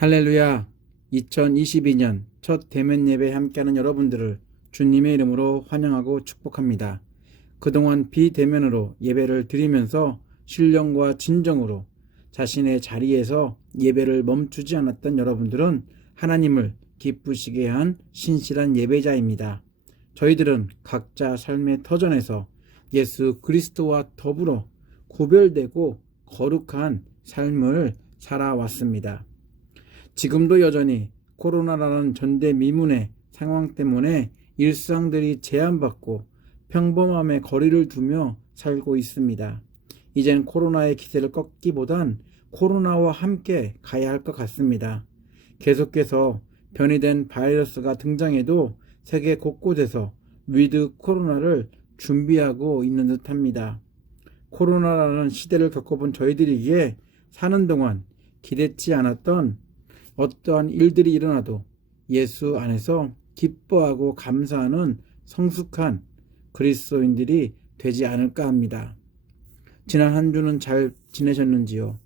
할렐루야. 2022년 첫 대면 예배에 함께하는 여러분들을 주님의 이름으로 환영하고 축복합니다. 그동안 비대면으로 예배를 드리면서 신령과 진정으로 자신의 자리에서 예배를 멈추지 않았던 여러분들은 하나님을 기쁘시게 한 신실한 예배자입니다. 저희들은 각자 삶의 터전에서 예수 그리스도와 더불어 구별되고 거룩한 삶을 살아왔습니다. 지금도 여전히 코로나라는 전대미문의 상황 때문에 일상들이 제한받고 평범함에 거리를 두며 살고 있습니다. 이젠 코로나의 기세를 꺾기보단 코로나와 함께 가야 할 것 같습니다. 계속해서 변이된 바이러스가 등장해도 세계 곳곳에서 위드 코로나를 준비하고 있는 듯합니다. 코로나라는 시대를 겪어본 저희들이기에 사는 동안 기대치 않았던 어떠한 일들이 일어나도 예수 안에서 기뻐하고 감사하는 성숙한 그리스도인들이 되지 않을까 합니다. 지난 한 주는 잘 지내셨는지요?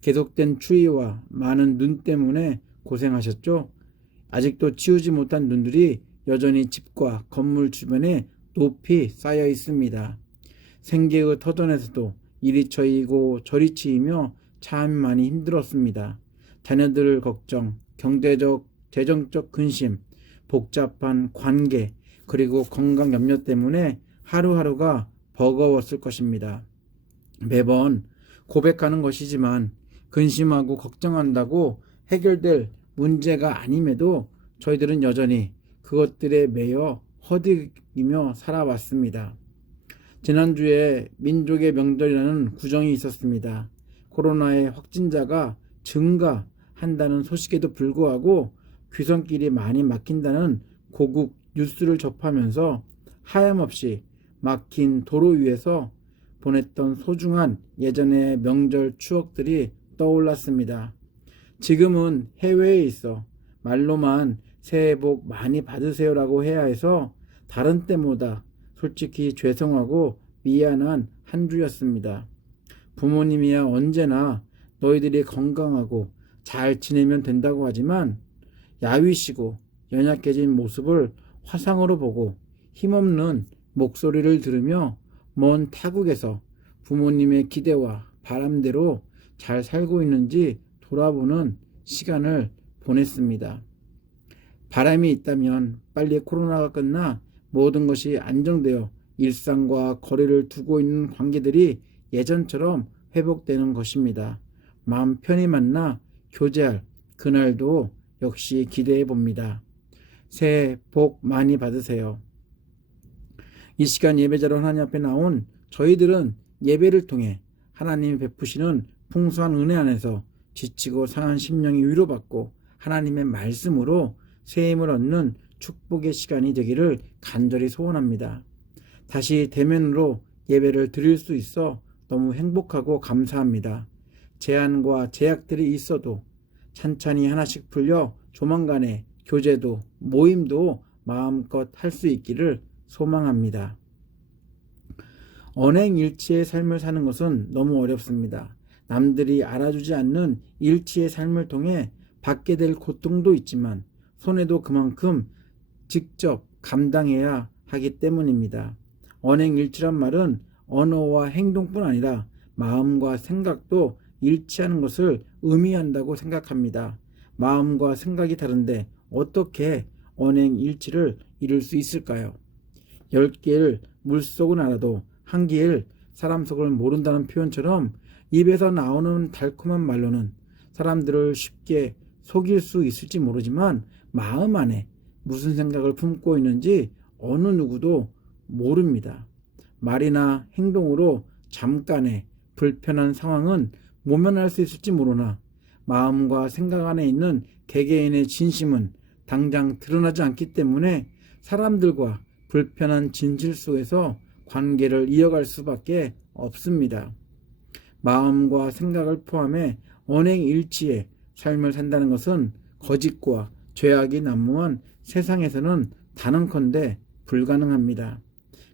계속된 추위와 많은 눈 때문에 고생하셨죠? 아직도 치우지 못한 눈들이 여전히 집과 건물 주변에 높이 쌓여 있습니다. 생계의 터전에서도 이리 쳐이고 저리 치이며 참 많이 힘들었습니다. 자녀들 걱정, 경제적, 재정적 근심, 복잡한 관계, 그리고 건강 염려 때문에 하루하루가 버거웠을 것입니다. 매번 고백하는 것이지만 근심하고 걱정한다고 해결될 문제가 아님에도 저희들은 여전히 그것들에 매여 허덕이며 살아왔습니다. 지난주에 민족의 명절이라는 구정이 있었습니다. 코로나의 확진자가 증가한다는 소식에도 불구하고 귀성길이 많이 막힌다는 고국 뉴스를 접하면서 하염없이 막힌 도로 위에서 보냈던 소중한 예전의 명절 추억들이 떠올랐습니다. 지금은 해외에 있어 말로만 새해 복 많이 받으세요라고 해야 해서 다른 때보다 솔직히 죄송하고 미안한 한 주였습니다. 부모님이야 언제나 너희들이 건강하고 잘 지내면 된다고 하지만 야위시고 연약해진 모습을 화상으로 보고 힘없는 목소리를 들으며 먼 타국에서 부모님의 기대와 바람대로 잘 살고 있는지 돌아보는 시간을 보냈습니다. 바람이 있다면 빨리 코로나가 끝나 모든 것이 안정되어 일상과 거리를 두고 있는 관계들이 예전처럼 회복되는 것입니다. 마음 편히 만나 교제할 그날도 역시 기대해 봅니다. 새해 복 많이 받으세요. 이 시간 예배자로 하나님 앞에 나온 저희들은 예배를 통해 하나님이 베푸시는 풍성한 은혜 안에서 지치고 상한 심령이 위로받고 하나님의 말씀으로 새 힘을 얻는 축복의 시간이 되기를 간절히 소원합니다. 다시 대면으로 예배를 드릴 수 있어 너무 행복하고 감사합니다. 제한과 제약들이 있어도 찬찬히 하나씩 풀려 조만간에 교제도 모임도 마음껏 할 수 있기를 소망합니다. 언행일치의 삶을 사는 것은 너무 어렵습니다. 남들이 알아주지 않는 일치의 삶을 통해 받게 될 고통도 있지만 손해도 그만큼 직접 감당해야 하기 때문입니다. 언행일치란 말은 언어와 행동뿐 아니라 마음과 생각도 일치하는 것을 의미한다고 생각합니다. 마음과 생각이 다른데 어떻게 언행일치를 이룰 수 있을까요? 10개를 물속은 알아도 한 개를 사람 속을 모른다는 표현처럼 입에서 나오는 달콤한 말로는 사람들을 쉽게 속일 수 있을지 모르지만 마음 안에 무슨 생각을 품고 있는지 어느 누구도 모릅니다. 말이나 행동으로 잠깐의 불편한 상황은 모면할 수 있을지 모르나 마음과 생각 안에 있는 개개인의 진심은 당장 드러나지 않기 때문에 사람들과 불편한 진실 속에서 관계를 이어갈 수밖에 없습니다. 마음과 생각을 포함해 언행일치의 삶을 산다는 것은 거짓과 죄악이 난무한 세상에서는 단언컨대 불가능합니다.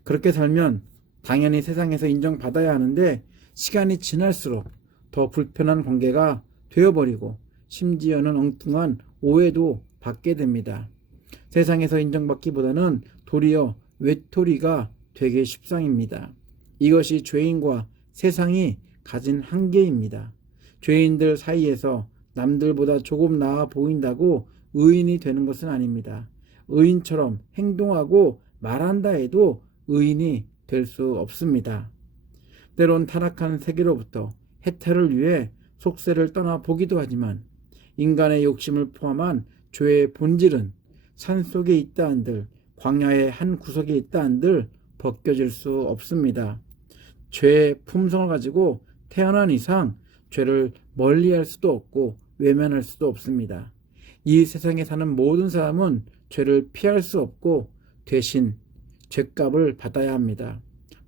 그렇게 살면 당연히 세상에서 인정받아야 하는데 시간이 지날수록 더 불편한 관계가 되어버리고 심지어는 엉뚱한 오해도 받게 됩니다. 세상에서 인정받기보다는 도리어 외톨이가 되게 십상입니다. 이것이 죄인과 세상이 가진 한계입니다. 죄인들 사이에서 남들보다 조금 나아 보인다고 의인이 되는 것은 아닙니다. 의인처럼 행동하고 말한다 해도 의인이 될 수 없습니다. 때론 타락한 세계로부터 해탈을 위해 속세를 떠나 보기도 하지만 인간의 욕심을 포함한 죄의 본질은 산속에 있다 한들 광야의 한 구석에 있다 한들 벗겨질 수 없습니다. 죄의 품성을 가지고 태어난 이상 죄를 멀리할 수도 없고 외면할 수도 없습니다. 이 세상에 사는 모든 사람은 죄를 피할 수 없고 대신 죄값을 받아야 합니다.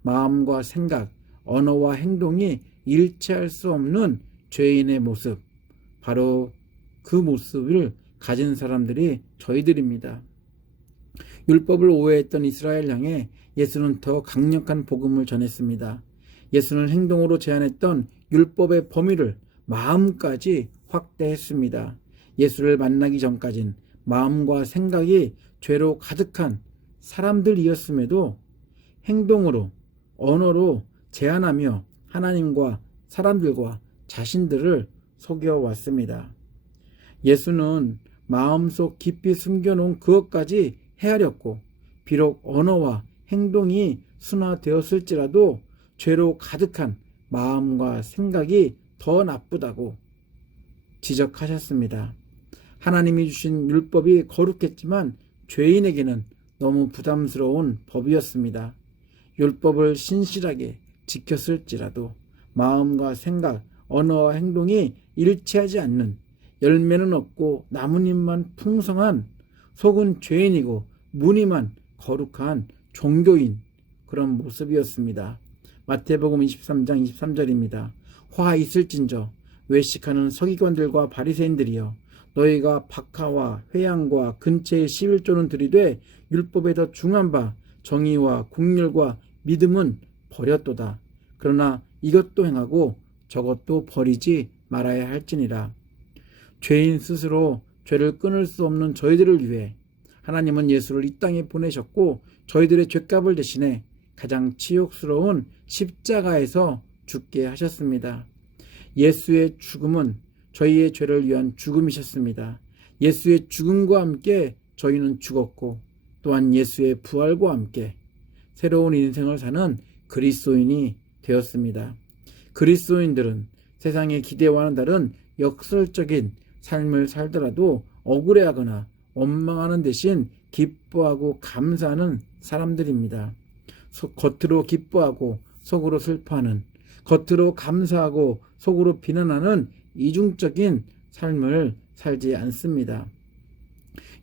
마음과 생각, 언어와 행동이 일치할 수 없는 죄인의 모습, 바로 그 모습을 가진 사람들이 저희들입니다. 율법을 오해했던 이스라엘 향해 예수는 더 강력한 복음을 전했습니다. 예수는 행동으로 제한했던 율법의 범위를 마음까지 확대했습니다. 예수를 만나기 전까진 마음과 생각이 죄로 가득한 사람들이었음에도 행동으로, 언어로 제한하며 하나님과 사람들과 자신들을 속여왔습니다. 예수는 마음속 깊이 숨겨놓은 그것까지 헤아렸고, 비록 언어와 행동이 순화되었을지라도 죄로 가득한 마음과 생각이 더 나쁘다고 지적하셨습니다. 하나님이 주신 율법이 거룩했지만 죄인에게는 너무 부담스러운 법이었습니다. 율법을 신실하게 지켰을지라도 마음과 생각, 언어와 행동이 일치하지 않는, 열매는 없고 나뭇잎만 풍성한, 속은 죄인이고 무늬만 거룩한 종교인, 그런 모습이었습니다. 마태복음 23장 23절입니다. 화 있을진저 외식하는 서기관들과 바리새인들이여, 너희가 박하와 회양과 근처의 11조는 들이되 율법에 더 중한 바 정의와 국률과 믿음은 버렸도다. 그러나 이것도 행하고 저것도 버리지 말아야 할지니라. 죄인 스스로 죄를 끊을 수 없는 저희들을 위해 하나님은 예수를 이 땅에 보내셨고, 저희들의 죄값을 대신해 가장 치욕스러운 십자가에서 죽게 하셨습니다. 예수의 죽음은 저희의 죄를 위한 죽음이셨습니다. 예수의 죽음과 함께 저희는 죽었고, 또한 예수의 부활과 함께 새로운 인생을 사는 그리스도인이 되었습니다. 그리스도인들은 세상의 기대와는 다른 역설적인 삶을 살더라도 억울해하거나 원망하는 대신 기뻐하고 감사하는 사람들입니다. 겉으로 기뻐하고 속으로 슬퍼하는, 겉으로 감사하고 속으로 비난하는 이중적인 삶을 살지 않습니다.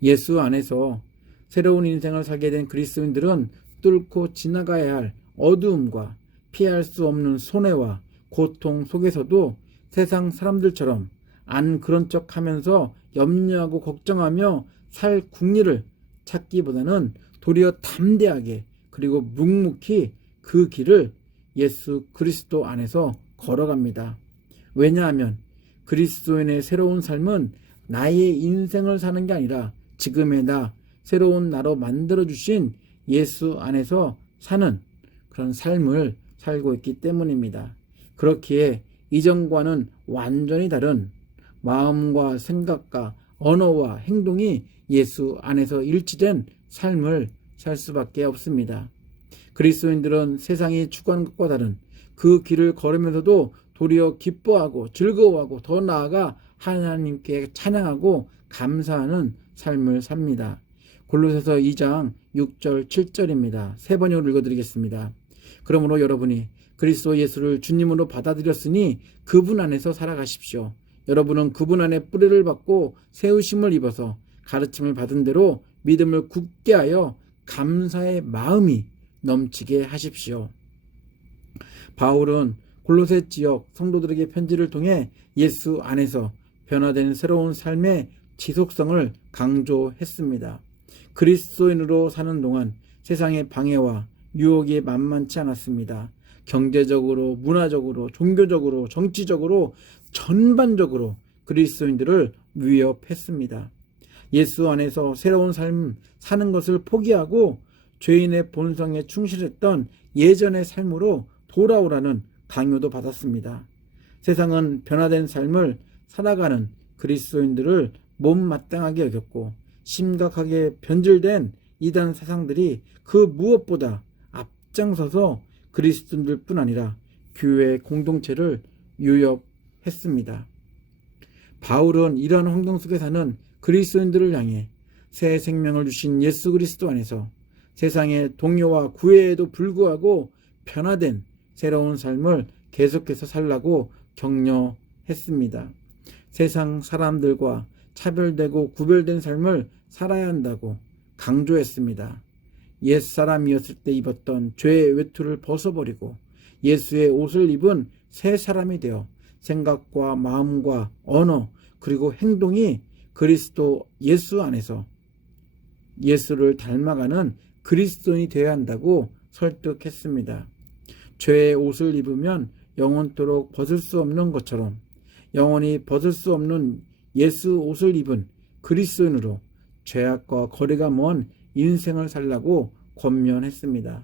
예수 안에서 새로운 인생을 살게 된 그리스도인들은 뚫고 지나가야 할 어두움과 피할 수 없는 손해와 고통 속에서도 세상 사람들처럼 안 그런 척 하면서 염려하고 걱정하며 살 국리를 찾기보다는 도리어 담대하게 그리고 묵묵히 그 길을 예수 그리스도 안에서 걸어갑니다. 왜냐하면 그리스도인의 새로운 삶은 나의 인생을 사는 게 아니라 지금의 나, 새로운 나로 만들어주신 예수 안에서 사는 그런 삶을 살고 있기 때문입니다. 그렇기에 이전과는 완전히 다른 마음과 생각과 언어와 행동이 예수 안에서 일치된 삶을 살 수밖에 없습니다. 그리스도인들은 세상이 추구하는 것과 다른 그 길을 걸으면서도 도리어 기뻐하고 즐거워하고 더 나아가 하나님께 찬양하고 감사하는 삶을 삽니다. 골로새서 2장 6절 7절입니다. 세 번역으로 읽어드리겠습니다. 그러므로 여러분이 그리스도 예수를 주님으로 받아들였으니 그분 안에서 살아가십시오. 여러분은 그분 안에 뿌리를 받고 세우심을 입어서 가르침을 받은 대로 믿음을 굳게 하여 감사의 마음이 넘치게 하십시오. 바울은 골로새 지역 성도들에게 편지를 통해 예수 안에서 변화된 새로운 삶의 지속성을 강조했습니다. 그리스도인으로 사는 동안 세상의 방해와 유혹이 만만치 않았습니다. 경제적으로, 문화적으로, 종교적으로, 정치적으로 전반적으로 그리스도인들을 위협했습니다. 예수 안에서 새로운 삶 사는 것을 포기하고 죄인의 본성에 충실했던 예전의 삶으로 돌아오라는 강요도 받았습니다. 세상은 변화된 삶을 살아가는 그리스도인들을 못마땅하게 여겼고 심각하게 변질된 이단 사상들이 그 무엇보다 앞장서서 그리스도인들뿐 아니라 교회 공동체를 유협했습니다. 바울은 이러한 환경 속에 사는 그리스도인들을 향해 새 생명을 주신 예수 그리스도 안에서 세상의 동요와 구애에도 불구하고 변화된 새로운 삶을 계속해서 살라고 격려했습니다. 세상 사람들과 차별되고 구별된 삶을 살아야 한다고 강조했습니다. 옛사람이었을 때 입었던 죄의 외투를 벗어버리고 예수의 옷을 입은 새 사람이 되어 생각과 마음과 언어 그리고 행동이 그리스도 예수 안에서 예수를 닮아가는 그리스도인이 되어야 한다고 설득했습니다. 죄의 옷을 입으면 영원토록 벗을 수 없는 것처럼 영원히 벗을 수 없는 예수 옷을 입은 그리스도인으로 죄악과 거리가 먼 인생을 살라고 권면했습니다.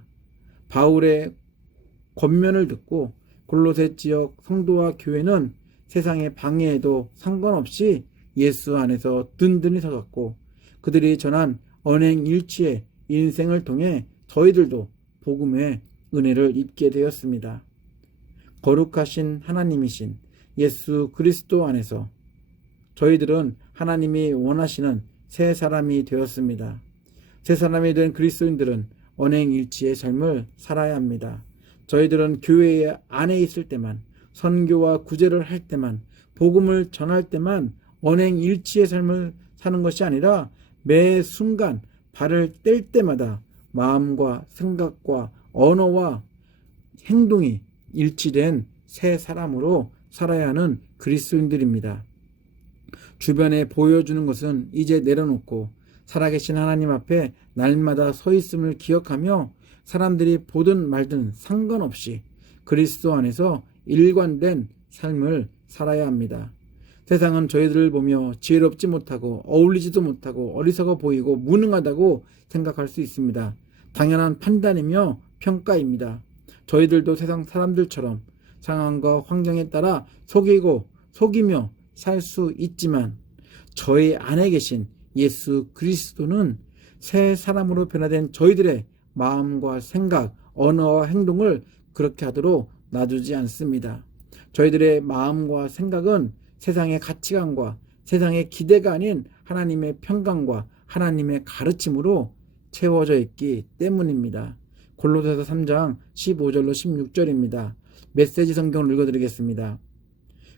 바울의 권면을 듣고 골로새 지역 성도와 교회는 세상의 방해에도 상관없이 예수 안에서 든든히 서갔고 그들이 전한 언행일치의 인생을 통해 저희들도 복음의 은혜를 입게 되었습니다. 거룩하신 하나님이신 예수 그리스도 안에서 저희들은 하나님이 원하시는 새 사람이 되었습니다. 새 사람이 된 그리스도인들은 언행일치의 삶을 살아야 합니다. 저희들은 교회 안에 있을 때만, 선교와 구제를 할 때만, 복음을 전할 때만 언행일치의 삶을 사는 것이 아니라 매 순간 발을 뗄 때마다 마음과 생각과 언어와 행동이 일치된 새 사람으로 살아야 하는 그리스도인들입니다. 주변에 보여주는 것은 이제 내려놓고 살아계신 하나님 앞에 날마다 서 있음을 기억하며 사람들이 보든 말든 상관없이 그리스도 안에서 일관된 삶을 살아야 합니다. 세상은 저희들을 보며 지혜롭지 못하고 어울리지도 못하고 어리석어 보이고 무능하다고 생각할 수 있습니다. 당연한 판단이며 평가입니다. 저희들도 세상 사람들처럼 상황과 환경에 따라 속이며 살 수 있지만 저희 안에 계신 예수 그리스도는 새 사람으로 변화된 저희들의 마음과 생각, 언어와 행동을 그렇게 하도록 놔두지 않습니다. 저희들의 마음과 생각은 세상의 가치관과 세상의 기대가 아닌 하나님의 평강과 하나님의 가르침으로 채워져 있기 때문입니다. 골로새서 3장 15절로 16절입니다. 메시지 성경을 읽어드리겠습니다.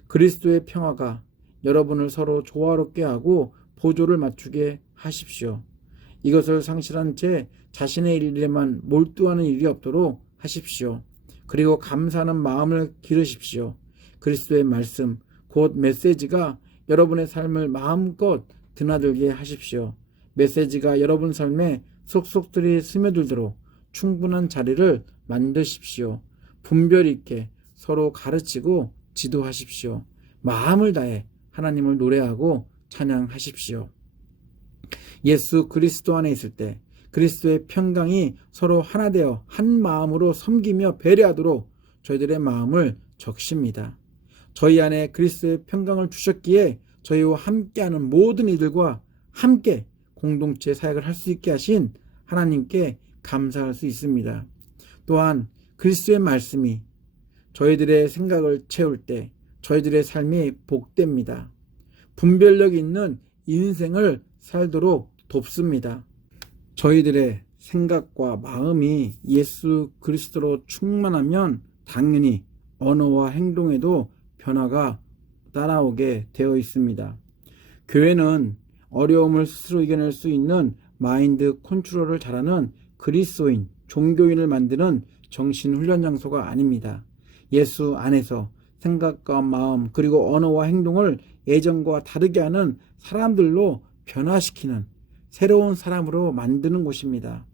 그리스도의 평화가 여러분을 서로 조화롭게 하고 보조를 맞추게 하십시오. 이것을 상실한 채 자신의 일에만 몰두하는 일이 없도록 하십시오. 그리고 감사하는 마음을 기르십시오. 그리스도의 말씀, 곧 메시지가 여러분의 삶을 마음껏 드나들게 하십시오. 메시지가 여러분 삶에 속속들이 스며들도록 충분한 자리를 만드십시오. 분별 있게 서로 가르치고 지도하십시오. 마음을 다해 하나님을 노래하고 찬양하십시오. 예수 그리스도 안에 있을 때 그리스도의 평강이 서로 하나 되어 한 마음으로 섬기며 배려하도록 저희들의 마음을 적십니다. 저희 안에 그리스도의 평강을 주셨기에 저희와 함께하는 모든 이들과 함께 공동체 사역을 할 수 있게 하신 하나님께 감사할 수 있습니다. 또한 그리스도의 말씀이 저희들의 생각을 채울 때 저희들의 삶이 복됩니다. 분별력 있는 인생을 살도록 돕습니다. 저희들의 생각과 마음이 예수 그리스도로 충만하면 당연히 언어와 행동에도 변화가 따라오게 되어 있습니다. 교회는 어려움을 스스로 이겨낼 수 있는 마인드 컨트롤을 잘하는 그리스도인, 종교인을 만드는 정신훈련 장소가 아닙니다. 예수 안에서 생각과 마음 그리고 언어와 행동을 예전과 다르게 하는 사람들로 변화시키는 새로운 사람으로 만드는 곳입니다.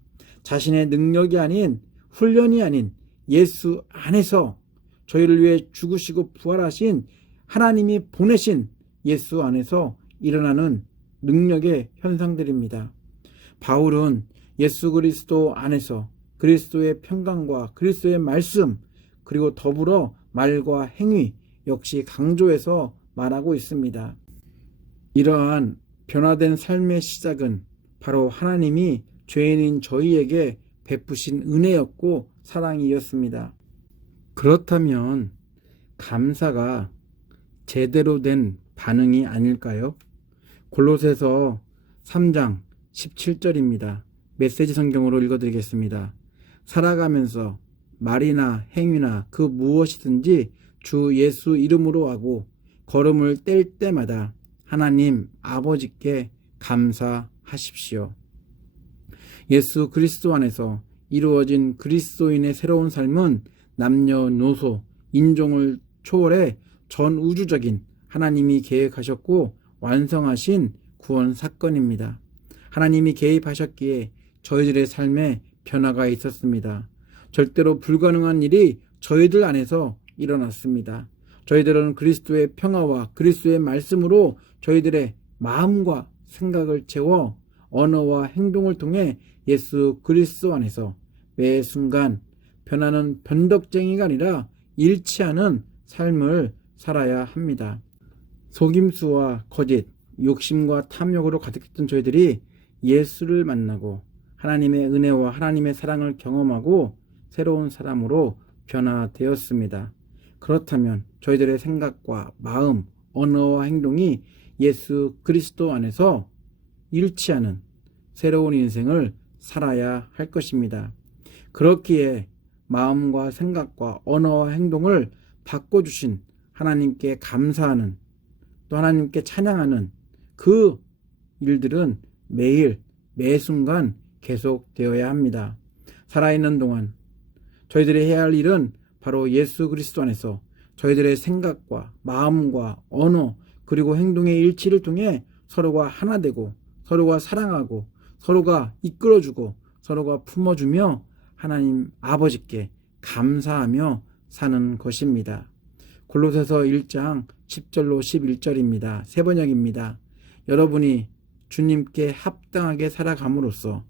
자신의 능력이 아닌 훈련이 아닌 예수 안에서 저희를 위해 죽으시고 부활하신 하나님이 보내신 예수 안에서 일어나는 능력의 현상들입니다. 바울은 예수 그리스도 안에서 그리스도의 평강과 그리스도의 말씀, 그리고 더불어 말과 행위 역시 강조해서 말하고 있습니다. 이러한 변화된 삶의 시작은 바로 하나님이 죄인인 저희에게 베푸신 은혜였고 사랑이었습니다. 그렇다면 감사가 제대로 된 반응이 아닐까요? 골로새서 3장 17절입니다. 메시지 성경으로 읽어드리겠습니다. 살아가면서 말이나 행위나 그 무엇이든지 주 예수 이름으로 하고 걸음을 뗄 때마다 하나님 아버지께 감사하십시오. 예수 그리스도 안에서 이루어진 그리스도인의 새로운 삶은 남녀노소, 인종을 초월해 전 우주적인 하나님이 계획하셨고 완성하신 구원 사건입니다. 하나님이 개입하셨기에 저희들의 삶에 변화가 있었습니다. 절대로 불가능한 일이 저희들 안에서 일어났습니다. 저희들은 그리스도의 평화와 그리스도의 말씀으로 저희들의 마음과 생각을 채워 언어와 행동을 통해 예수 그리스도 안에서 매 순간 변하는 변덕쟁이가 아니라 일치하는 삶을 살아야 합니다. 속임수와 거짓, 욕심과 탐욕으로 가득했던 저희들이 예수를 만나고 하나님의 은혜와 하나님의 사랑을 경험하고 새로운 사람으로 변화되었습니다. 그렇다면 저희들의 생각과 마음, 언어와 행동이 예수 그리스도 안에서 일치하는 새로운 인생을 살아야 할 것입니다. 그렇기에 마음과 생각과 언어와 행동을 바꿔주신 하나님께 감사하는, 또 하나님께 찬양하는 그 일들은 매일 매 순간 계속되어야 합니다. 살아있는 동안 저희들이 해야 할 일은 바로 예수 그리스도 안에서 저희들의 생각과 마음과 언어 그리고 행동의 일치를 통해 서로가 하나 되고 서로가 사랑하고 서로가 이끌어주고 서로가 품어주며 하나님 아버지께 감사하며 사는 것입니다. 골로새서 1장 10절로 11절입니다. 세 번역입니다. 여러분이 주님께 합당하게 살아감으로써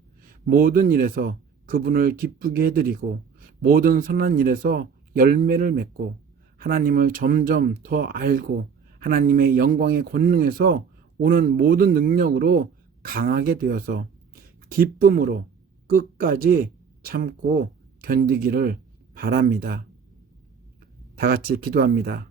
모든 일에서 그분을 기쁘게 해드리고 모든 선한 일에서 열매를 맺고 하나님을 점점 더 알고 하나님의 영광의 권능에서 오는 모든 능력으로 강하게 되어서 기쁨으로 끝까지 참고 견디기를 바랍니다. 다 같이 기도합니다.